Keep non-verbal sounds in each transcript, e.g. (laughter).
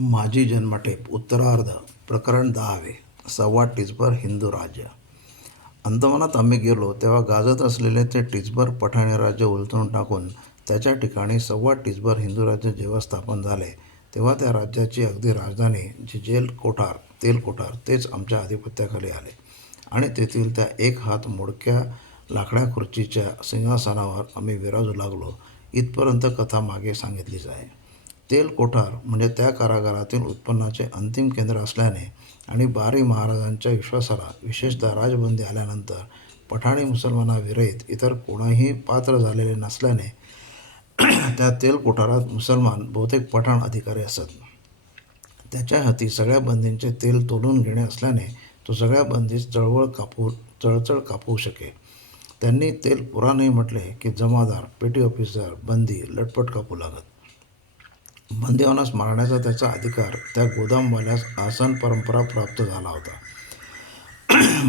माझी जन्मठेप उत्तरार्ध प्रकरण दहावे सव्वा टिचभर हिंदू राज्य. अंदमानात आम्ही गेलो तेव्हा गाजत असलेले ते टिचभर पठाणी राज्य उलथून टाकून त्याच्या ठिकाणी सव्वा टिचभर हिंदू राज्य जेव्हा स्थापन झाले तेव्हा त्या राज्याची अगदी राजधानी जी जेल कोठार तेल कोठार तेच आमच्या आधिपत्याखाली आले. आणि तेथील त्या एक हात मोडक्या लाकड्या खुर्चीच्या सिंहासनावर आम्ही विराजू लागलो. इथपर्यंत कथा मागे सांगितलीच आहे. तेल कोठार म्हणजे त्या कारागारातील उत्पन्नाचे अंतिम केंद्र असल्याने आणि बारी महाराजांच्या विश्वासाला विशेषतः राजबंदी आल्यानंतर पठाणी मुसलमानाविरहित इतर कोणाही पात्र झालेले नसल्याने (clears throat) त्या तेल कोठारात मुसलमान बहुतेक पठाण अधिकारी असत. त्याच्या हाती सगळ्या बंदींचे तेल तोलून घेणे असल्याने तो सगळ्या बंदीस चळवळ कापू चळचळ कापवू शके त्यांनी तेल पुराणही म्हटले की जमादार पेटी ऑफिसर बंदी लटपट कापू लागत. बंदीवानास मारण्याचा त्याचा अधिकार त्या गोदामवाल्यास आसन परंपरा प्राप्त झाला होता.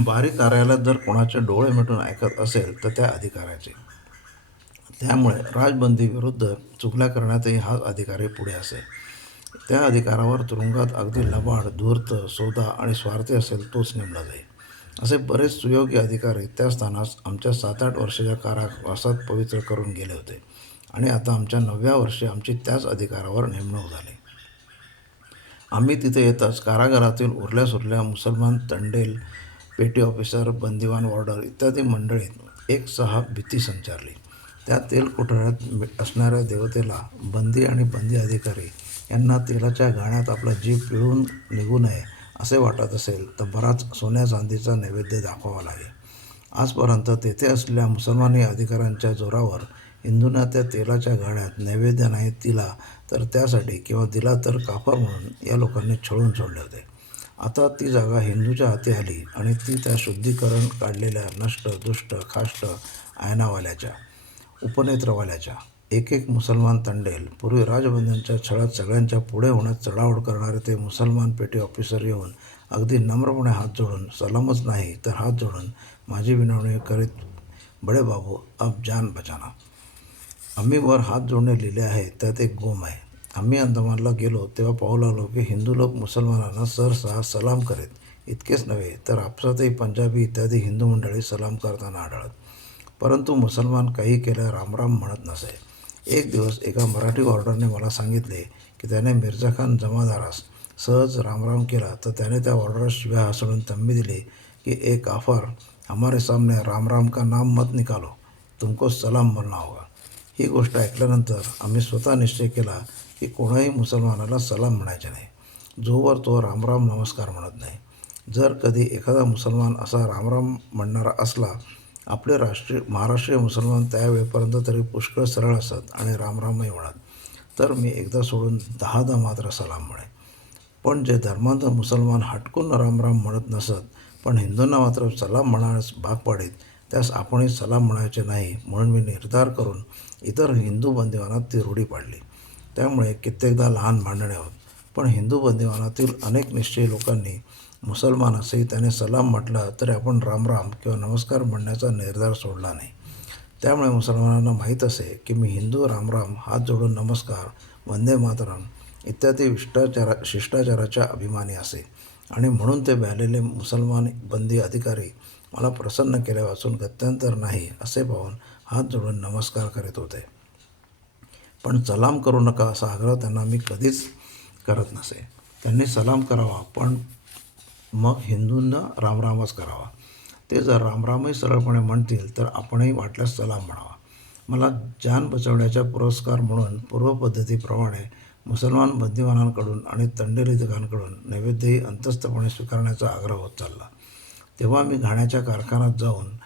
बारी कार्यालयात जर कोणाचे डोळे मिटून ऐकत असेल तर त्या अधिकाऱ्याचे. त्यामुळे राजबंदी विरुद्ध करण्यातही हा अधिकारी पुढे असे त्या अधिकारावर तुरुंगात अगदी लबाड धूर्त सौदा आणि स्वार्थी असेल तोच नेमला जाईल. असे बरेच सुयोग्य अधिकारी त्या स्थानास आमच्या सात आठ वर्षाच्या कारावासात पवित्र करून गेले होते. आणि आता आमच्या नवव्या वर्षी आमची त्याच अधिकारावर नेमणूक झाली. आम्ही तिथे येताच कारागारातील उरल्या सुरल्या मुसलमान तंडेल पेटी ऑफिसर बंदिवान वॉर्डर इत्यादी मंडळीत एक सहा भीती संचारली. त्या तेल कोठड्यात असणाऱ्या देवतेला बंदी आणि बंदी अधिकारी यांना तेलाच्या गाण्यात आपला जीव पिळून निघू नये असे वाटत असेल तर बराच सोन्या चांदीचा नैवेद्य दाखवावा लागेल. आजपर्यंत तेथे असलेल्या मुसलमानी अधिकाऱ्यांच्या जोरावर हिंदूंना त्या तेलाच्या गाड्यात नैवेद्य नाही दिला तर त्यासाठी किंवा दिला तर काफर म्हणून या लोकांनी छळून सोडले होते. आता ती जागा हिंदूच्या हाती आली आणि ती त्या शुद्धीकरण काढलेल्या नष्ट दुष्ट खाष्ट आयनावाल्याच्या उपनेत्रवाल्याच्या एक एक मुसलमान तंडेल पूर्वी राजबंधनच्या छळात सगळ्यांच्या पुढे होण्यात चढाओढ करणारे ते मुसलमान पेटी ऑफिसर येऊन अगदी नम्रपणे हात जोडून सलामच नाही तर हात जोडून माझी विनवणी करीत बडे बाबू अब जान बचाना. आम्ही वर हात जोडणे लिहिले आहे त्यात एक गोम आहे. आम्ही अंदमानला गेलो तेव्हा पाहू लागलो की हिंदू लोक मुसलमानांना सरसा सलाम करीत. इतकेच नव्हे तर आपसातही पंजाबी इत्यादी हिंदू मंडळी सलाम करताना आढळत. परंतु मुसलमान काही केल्या रामराम म्हणत नसे. एक दिवस एका मराठी ऑर्डरने मला सांगितले की त्याने मिर्झा खान जमादारास सहज रामराम केला तर त्याने त्या ऑर्डरशिवाय शिव्या हसडून तंबी दिली की एक ऑफर हमारे सामने रामराम का नाम मत निकालो. तुमको सलाम बोलना होगा. ही गोष्ट ऐकल्यानंतर आम्ही स्वतः निश्चय केला की कोणाही मुसलमानाला सलाम म्हणायचे नाही. जोवर तो रामराम नमस्कार म्हणत नाही. जर कधी एखादा मुसलमान असा रामराम म्हणणारा असला आपले राष्ट्रीय महाराष्ट्रीय मुसलमान त्यावेळेपर्यंत तरी पुष्कळ सरळ असत आणि रामरामही म्हणत तर मी एकदा सोडून दहादा मात्र सलाम म्हणे पण जे धर्मांध मुसलमान हटकून रामराम म्हणत नसत पण हिंदूंना मात्र सलाम म्हणण्यास भाग पाडीत त्यास आपणही सलाम म्हणायचे नाही म्हणून मी निर्धार करून इतर हिंदू बंदिवानात ती रूढी पाडली. त्यामुळे कित्येकदा लहान भांडणे होत. पण हिंदू बंदिवानातील अनेक निश्चयी लोकांनी मुसलमान असेही त्याने सलाम म्हटलं तरी आपण रामराम किंवा नमस्कार म्हणण्याचा निर्धार सोडला नाही. त्यामुळे मुसलमानांना माहीत असे की मी हिंदू रामराम हात जोडून नमस्कार वंदे मातरम इत्यादी शिष्टाचारा शिष्टाचाराच्या अभिमानी असे. आणि म्हणून ते बॅलेले मुसलमान बंदी अधिकारी मला प्रसन्न केल्यापासून गत्यंतर नाही असे पाहून हात जोडून नमस्कार करीत होते. पण सलाम करू नका असा आग्रह त्यांना मी कधीच करत नसे. त्यांनी सलाम करावा पण मग हिंदूंना रामरामच करावा. ते जर रामरामही सरळपणे म्हणतील तर आपणही वाटल्यास सलाम म्हणावा. मला जान बचवण्याच्या पुरस्कार म्हणून पूर्वपद्धतीप्रमाणे मुसलमान बंदिवानांकडून आणि तंडेलितकांकडून नैवेद्यही अंतस्थपणे स्वीकारण्याचा आग्रह होत चालला. तेव्हा मी घाण्याच्या कारखान्यात जाऊन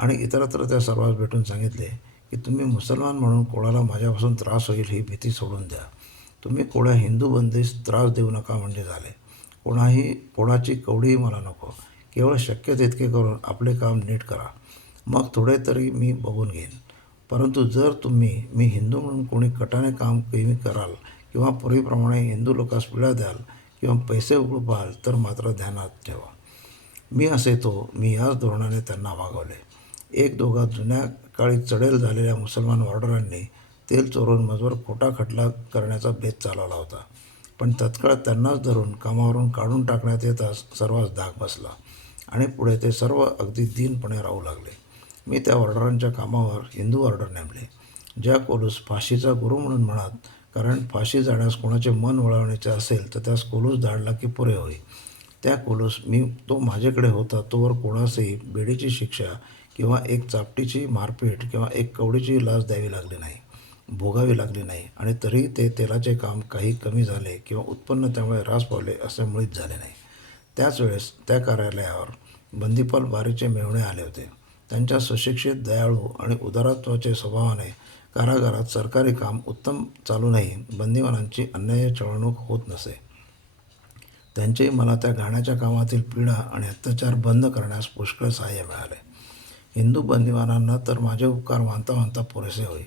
आणि इतरत्र त्या सर्वांस भेटून सांगितले की तुम्ही मुसलमान म्हणून कोणाला माझ्यापासून त्रास होईल ही भीती सोडून द्या. तुम्ही कोणा हिंदू बंदीस त्रास देऊ नका म्हणजे झाले. कोणाही कोणाची कवडीही मला नको. केवळ शक्य तितके करून आपले काम नीट करा. मग थोडे तरी मी बघून घेईन. परंतु जर तुम्ही मी हिंदू म्हणून कोणी कटाने काम कमी कराल किंवा पूर्वीप्रमाणे हिंदू लोकांस पिळा द्याल किंवा पैसे उघडू पाहाल तर मात्र ध्यानात ठेवा. मी असे तो मी याच धोरणाने त्यांना वागवले. एक दोघा जुन्या काळी चढेल झालेल्या मुसलमान वॉर्डरांनी तेल चोरून मजवर खोटा खटला करण्याचा बेत चालवला होता. पण तत्काळ त्यांनाच धरून कामावरून काढून टाकण्यात येताच सर्वांस धाक बसला आणि पुढे ते सर्व अगदी दीनपणे राहू लागले. मी त्या ऑर्डरांच्या कामावर हिंदू ऑर्डर नेमले ज्या कोलूस फाशीचा गुरु म्हणून म्हणत कारण फाशी जाण्यास कोणाचे मन वळवण्याचे असेल तर त्यास कोलूस धाडला की पुरे होई. त्या कोलूस मी तो माझ्याकडे होता तोवर कोणासही बेडीची शिक्षा किंवा एक चापटीची मारपीट किंवा एक कवडीची लाच द्यावी लागली नाही भोगावी लागली नाही आणि तरीही ते तेलाचे काम काही कमी झाले किंवा उत्पन्न त्यामुळे ऱ्हास पावले असे मुळीच झाले नाही. त्याच वेळेस त्या कार्यालयावर बंदीपाल बारीचे मेवणे आले होते. त्यांच्या सुशिक्षित दयाळू आणि उदारत्वाचे स्वभावाने कारागारात सरकारी काम उत्तम चालूनही बंदिवानांची अन्याय चळवणूक होत नसे. त्यांचेही मला त्या घाण्याच्या कामातील पीडा आणि अत्याचार बंद करण्यास पुष्कळ सहाय्य मिळाले. हिंदू बंदिवानांना तर माझे उपकार मानता मानता पुरेसे होई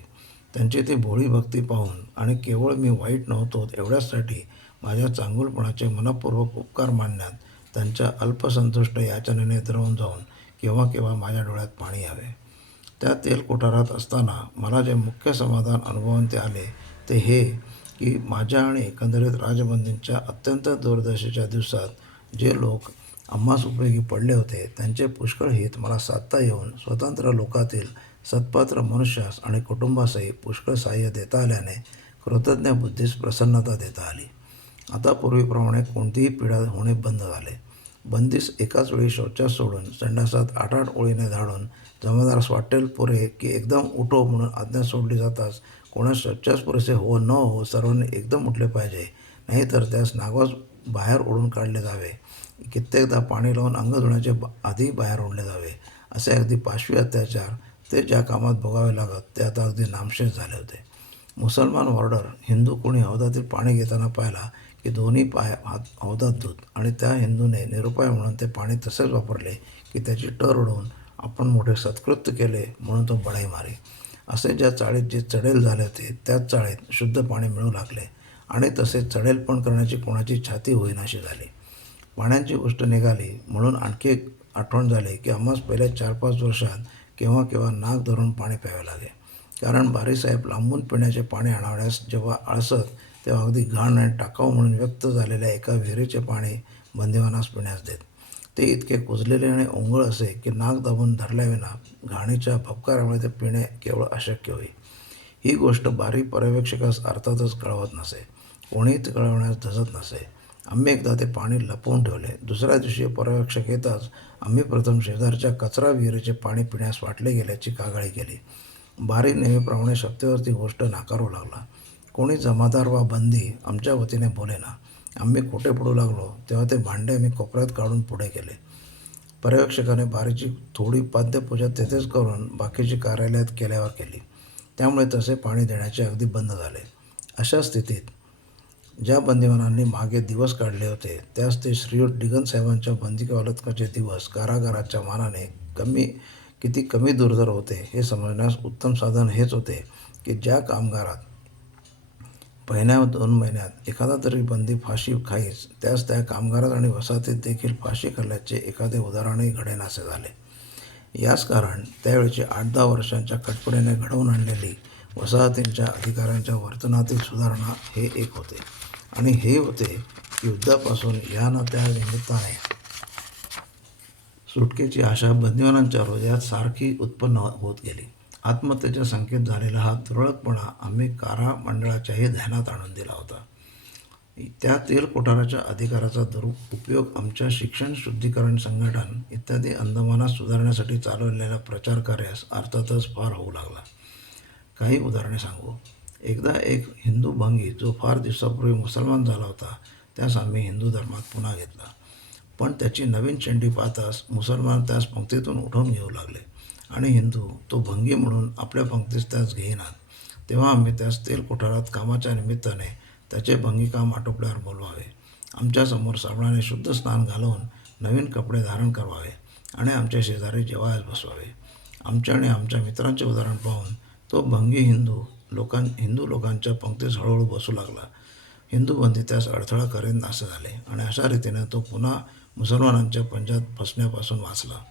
त्यांची ती भोळी भक्ती पाहून आणि केवळ मी वाईट नव्हतो एवढ्यासाठी माझ्या चांगुलपणाचे मनपूर्वक उपकार मानण्यात त्यांच्या अल्पसंतुष्ट याचनेने द्रवून जाऊन केव्हा केव्हा माझ्या डोळ्यात पाणी यावे. त्या तेल कोठारात असताना मला जे मुख्य समाधान अनुभवते आले ते हे की माझ्या आणि एकंदरीत राजबंदींच्या अत्यंत दूरदर्शीच्या दिवसात जे लोक आम्हास उपयोगी पडले होते. त्यांचे पुष्कळ हित मला साधता येऊन स्वतंत्र लोकातील सत्पात्र मनुष्यास आणि कुटुंबासही पुष्कळ सहाय्य देता आल्याने कृतज्ञ बुद्धीस प्रसन्नता देता आली. आता पूर्वीप्रमाणे कोणतीही पीडा होणे बंद झाले. बंदीस एकाच वेळी शौचास सोडून संडासात आठ आठ ओळीने धाडून जमादारास वाटेल पुरे की एकदम उठो म्हणून आज्ञा सोडली जाताच कोणास शौचास पुरेसे हो न हो सर्वांनी एकदम उठले पाहिजे. नाहीतर त्यास नागवास बाहेर ओढून काढले जावे. कित्येकदा पाणी लावून अंग धुण्याचे आधी बाहेर ओढले जावे. असे अगदी पाशवी अत्याचार ते ज्या कामात भोगावे लागत ते आता अगदी नामशेष झाले होते. मुसलमान वॉर्डर हिंदू कोणी हौदातील पाणी घेताना पाहिला की दोन्ही पाय हात हौदात धुत आणि त्या हिंदूने निरुपाय म्हणून ते पाणी तसेच वापरले की त्याची टर उडवून आपण मोठे सत्कृत्य केले म्हणून तो बढाई मारे. असे ज्या चाळीत जे चढेल झाले होते त्याच चाळीत शुद्ध पाणी मिळू लागले आणि तसे चढेल पण करण्याची कोणाची छाती होईनाशी झाली. पाण्याची गोष्ट निघाली म्हणून आणखी एक आठवण झाली की आम्हास पहिल्या चार पाच वर्षात केव्हा केव्हा नाक धरून पाणी प्यावे लागे कारण बारीसाहेब लांबून पिण्याचे पाणी आणावण्यास जेव्हा आळसत तेव्हा अगदी घाण आणि टाकाऊ म्हणून व्यक्त झालेल्या एका विहिरीचे पाणी बंदिवानास पिण्यास देत. ते इतके कुजलेले आणि ओंगळ असे की नाक दाबून धरल्याविना घाणीच्या भपकारामुळे ते पिणे केवळ अशक्य होई. ही गोष्ट बारी पर्यवेक्षकास अर्थातच कळवत नसे. कोणीही ते कळवण्यास धजत नसे. आम्ही एकदा ते पाणी लपवून ठेवले. दुसऱ्या दिवशी पर्यवेक्षक येताच आम्ही प्रथम शेजारच्या कचरा विहिरीचे पाणी पिण्यास वाटले गेल्याची कागाळी केली. बारी नेहमीप्रमाणे शक्तीवरती गोष्ट नाकारू लागला. कोणी जमादार वा बंदी आमच्या वतीने बोलेना आम्ही खोटे पडू लागलो तेव्हा ते भांडे आम्ही कोपऱ्यात काढून पुढे केले. पर्यवेक्षकाने बारीची थोडी पाद्यपूजा तेथेच करून बाकीची कार्यालयात केल्यावर केली. त्यामुळे तसे पाणी देण्याचे अगदी बंद झाले. अशा स्थितीत ज्या बंदिवानांनी मागे दिवस काढले होते त्यास ते श्रीयुत डिगन साहेबांच्या बंदिकावलतकाचे दिवस कारागाराच्या मानाने कमी किती कमी दुर्धर होते हे समजण्यास उत्तम साधन हेच होते की ज्या कामगारात पहिल्या दोन महिन्यात एखादा तरी बंदी फाशी खाईच त्यास त्या कामगारात आणि वसाहतीत देखील फाशी खाल्ल्याचे एखादे उदाहरणही घडेनासे झाले. याच कारण त्यावेळची आठ दहा वर्षांच्या कटपडीने घडवून आणलेली वसाहतींच्या अधिकाऱ्यांच्या वर्तनातील सुधारणा हे एक होते. आणि हे होते युद्धापासून या ना त्या निमित्ताने. सुटकेची आशा बंदिवानांच्या हृदयात सारखी उत्पन्न होत गेली. आत्महत्येच्या संकेत झालेला हा तुरळकपणा आम्ही कारा मंडळाच्याही ध्यानात आणून दिला होता. त्या तेल कोठाराच्या अधिकाराचा दुरुपयोग आमच्या शिक्षण शुद्धीकरण संघटन इत्यादी अंदमानात सुधारण्यासाठी चालवलेल्या प्रचार कार्यास अर्थातच फार होऊ लागला. काही उदाहरणे सांगू? एकदा एक हिंदू भंगी जो फार दिवसापूर्वी मुसलमान झाला होता त्यास आम्ही हिंदू धर्मात पुन्हा घेतला. पण त्याची नवीन चेंडी पाहताच मुसलमान त्यास पंक्तीतून उठवून घेऊ लागले आणि हिंदू तो भंगी म्हणून आपल्या पंक्तीस त्यास घेईनात तेव्हा आम्ही त्यास तेल कोठारात कामाच्या निमित्ताने त्याचे भंगी काम आटोपल्यावर बोलवावे. आमच्यासमोर साबणाने शुद्ध स्नान घालवून नवीन कपडे धारण करवावे आणि आमच्या शेजारी जेवायला बसवावे. आमच्या आणि आमच्या मित्रांचे उदाहरण पाहून तो भंगी हिंदू लोकां हिंदू लोकांच्या पंक्तीस हळूहळू बसू लागला. हिंदू बंदी त्यास अडथळा करेन असे झाले आणि अशा रीतीने तो पुन्हा मुसलमानांच्या पंजात फसण्यापासून वाचला.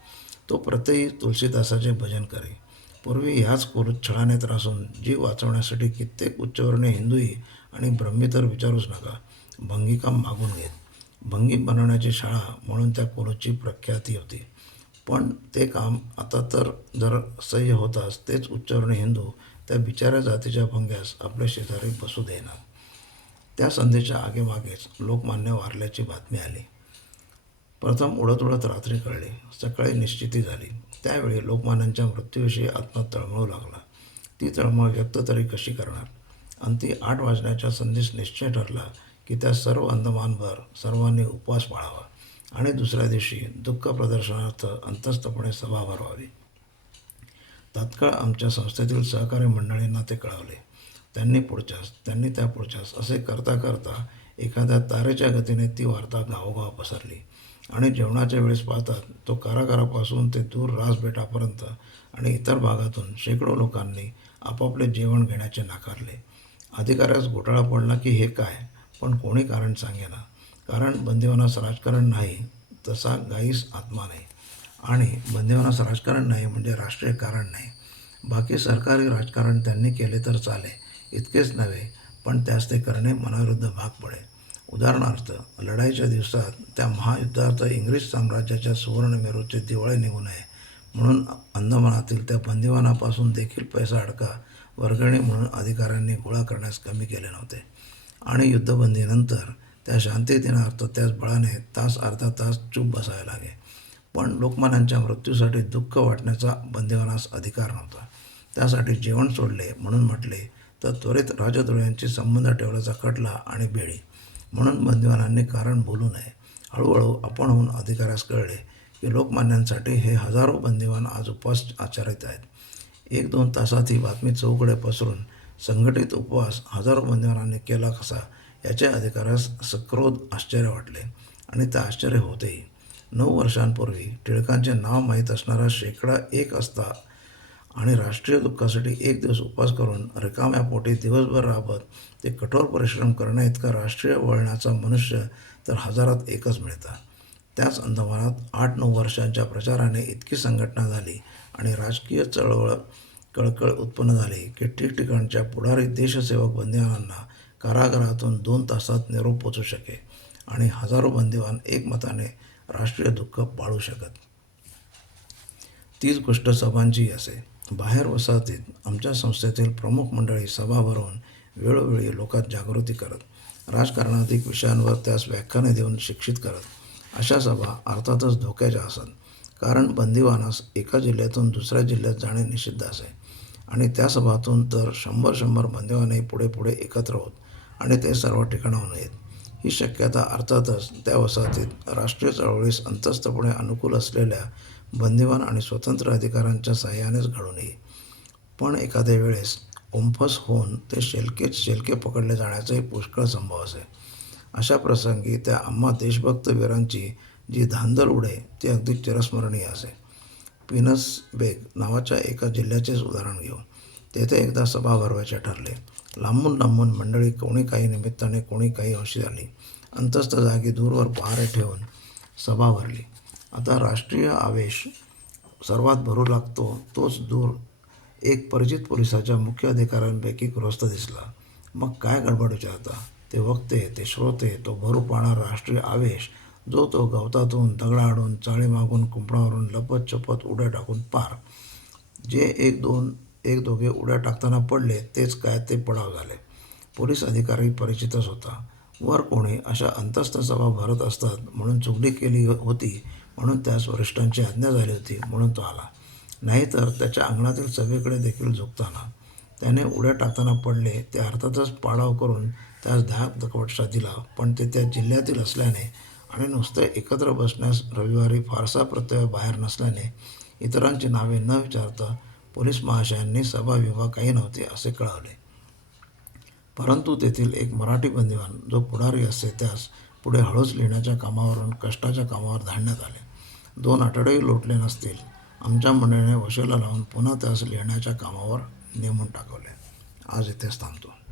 तो प्रत्येक तुलसीदासाचे भजन करे. पूर्वी ह्याच कोलूत छळाने त्रासून जीव वाचवण्यासाठी कित्येक उच्चवर्णीय हिंदूही आणि ब्रह्मी तर विचारूच नका. भंगीकाम मागून घेत. भंगी बनवण्याची शाळा म्हणून त्या कुरुची प्रख्याती होती. पण ते काम आता तर जर सह्य होताच तेच उच्चारणे हिंदू त्या बिचाऱ्या जातीच्या भंग्यास आपल्या शेजारी बसू देणार त्या संधीच्या आगेमागेच लोकमान्य वारल्याची बातमी आली. प्रथम उडत उडत रात्री कळली. सकाळी निश्चिती झाली. त्यावेळी लोकमान्यांच्या मृत्यूविषयी आत्मा तळमळू लागला. ती तळमळ व्यक्त तरी कशी करणार? अंती आठ वाजण्याच्या संधीस निश्चय ठरला की त्या सर्व अंदमानभर सर्वांनी उपवास पाळावा आणि दुसऱ्या दिवशी दुःख प्रदर्शनार्थ अंतस्थपणे सभा भरवावी. तात्काळ आमच्या संस्थेतील सहकारी मंडळींना ते कळवले. त्यांनी पुढच्यास त्यांनी त्या पुढच्यास असे करता करता एखाद्या तारेच्या गतीने ती वार्ता गावोगाव पसरली. आणि जेवणाच्या वेळेस पाहतात तो कारागारापासून ते दूर रासबेटापर्यंत आणि इतर भागातून शेकडो लोकांनी आपापले जेवण घेण्याचे नाकारले. अधिकाऱ्यास घोटाळा पडला की हे काय? पण कोणी कारण सांगेना. कारण बंदिवानास राजकारण नाही तसा गाईस आत्मा नाही. आणि बंदिवानास राजकारण नाही म्हणजे राष्ट्रीय कारण नाही. बाकी सरकारी राजकारण त्यांनी केले तर चाले इतकेच नव्हे पण त्यास ते करणे मनाविरुद्ध भाग पडे उदाहरणार्थ लढाईच्या दिवसात त्या महायुद्धार्थ इंग्रज साम्राज्याच्या सुवर्णमेरूचे दिवाळे निघू नये म्हणून अंदमानातील त्या बंदिवानापासून देखील पैसा अडका वर्गणी म्हणून अधिकाऱ्यांनी गोळा करण्यास कमी केले नव्हते. आणि युद्धबंदीनंतर त्या शांती दिनार्थ त्याच बळाने तास अर्धा तास चूप बसावे लागे. पण लोकमान्यांच्या मृत्यूसाठी दुःख वाटण्याचा बंदिवानास अधिकार नव्हता. त्यासाठी जेवण सोडले म्हणून म्हटले तर त्वरित राजद्रोह्यांची संबंध ठेवल्याचा खटला आणि बेळी म्हणून बंदिवानांनी कारण बोलू नये. हळूहळू आपणहून अधिकाऱ्यास कळले की लोकमान्यांसाठी हे हजारो बंदिवान आज उपवास आचरित आहेत. एक दोन तासात ही बातमी चौकडे पसरून संघटित उपवास हजारो बंदिवानांनी केला कसा याचे अधिकाऱ्यास सक्रोध आश्चर्य वाटले आणि ते आश्चर्य होतेही. नऊ वर्षांपूर्वी टिळकांचे नाव माहीत असणारा शेकडा एक असता आणि राष्ट्रीय दुःखासाठी एक दिवस उपवास करून रिकाम्या पोटी दिवसभर राबत ते कठोर परिश्रम करण्या इतका राष्ट्रीय वळणाचा मनुष्य तर हजारात एकच मिळतात त्याच अंदमानात आठ नऊ वर्षांच्या प्रचाराने इतकी संघटना झाली आणि राजकीय चळवळ कळकळ उत्पन्न झाली की ठिकठिकाणच्या पुढारी देशसेवक बंदिवानांना कारागृहातून दोन तासात निरोप पोचू शके आणि हजारो बंदिवान एकमताने राष्ट्रीय दुःख पाळू शकत. तीच गोष्ट सभांची असे. बाहेर वसाहतीत आमच्या संस्थेतील प्रमुख मंडळी सभा भरवून वेळोवेळी लोकात जागृती करत राजकारणाधिक विषयांवर त्यास व्याख्याने देऊन शिक्षित करत अशा सभा अर्थातच धोक्याच्या असत कारण बंदिवानास एका जिल्ह्यातून दुसऱ्या जिल्ह्यात जाणे निषिद्ध असे. आणि त्या सभातून तर शंभर शंभर बंदिवानही पुढे पुढे एकत्र होत आणि ते सर्व ठिकाणाहून येत. ही शक्यता अर्थातच त्या वसाहतीत राष्ट्रीय चळवळीस अंतस्थपणे अनुकूल असलेल्या बंदिवान आणि स्वतंत्र अधिकाऱ्यांच्या सहाय्यानेच घडून येई पण एखाद्या वेळेस ओंफस होऊन ते शेलकेच शेलके पकडले जाण्याचाही पुष्कळ संभव असे अशा प्रसंगी त्या आम्हा देशभक्त वीरांची जी धांदल उडे ती अगदी चिरस्मरणीय असे. पिनस बेग नावाच्या एका जिल्ह्याचेच उदाहरण घेऊ तेथे एकदा सभा भरवायचे ठरले. लांबून लांबून मंडळी कोणी काही निमित्ताने कोणी काही हशी झाली. अंतस्थ जागी दूरवर पहारे ठेवून सभा भरली. आता राष्ट्रीय आवेश सर्वात भरू लागतो तोच दूर एक परिचित पोलिसाच्या मुख्य अधिकाऱ्यांपैकी गृहस्थ दिसला. मग काय गडबड विचारता? ते वक्ते ते श्रोते तो भरू पाहणारा राष्ट्रीय आवेश जो तो गवतातून दगडाआडून चाळी मागून कुंपणावरून लपत छपत उड्या टाकून पार. जे एक दोन एक दोघे उड्या टाकताना पडले तेच काय ते पडाव झाले. पोलीस अधिकारी परिचितच होता. वर कोणी अशा अंतस्थ सभा भरत असतात म्हणून चुगली केली होती म्हणून त्यास वरिष्ठांची आज्ञा झाली होती म्हणून तो आला. नाहीतर त्याच्या अंगणातील सभेकडे देखील झुकताना. त्याने उड्या टाकताना पडले ते अर्थातच पाडाव करून त्यास धाक दकवटसा दिला पण ते त्या जिल्ह्यातील असल्याने आणि नुसते एकत्र बसण्यास रविवारी फारसा प्रत्यय बाहेर नसल्याने इतरांची नावे न विचारता पोलीस महाशयांनी सभा विभाग काही नव्हते असे कळवले. परंतु तेथील एक मराठी बंदिवान जो पुढारी असे त्यास पुढे हळूच लिहिण्याच्या कामावरून कष्टाच्या कामावर धाडण्यात आले. दोन आठवडेही लोटले नसतील. आमच्या मंडळीने वशेला लावून पुन्हा त्यास लिहिण्याच्या कामावर नेमून टाकवले. आज इथेच थांबतो.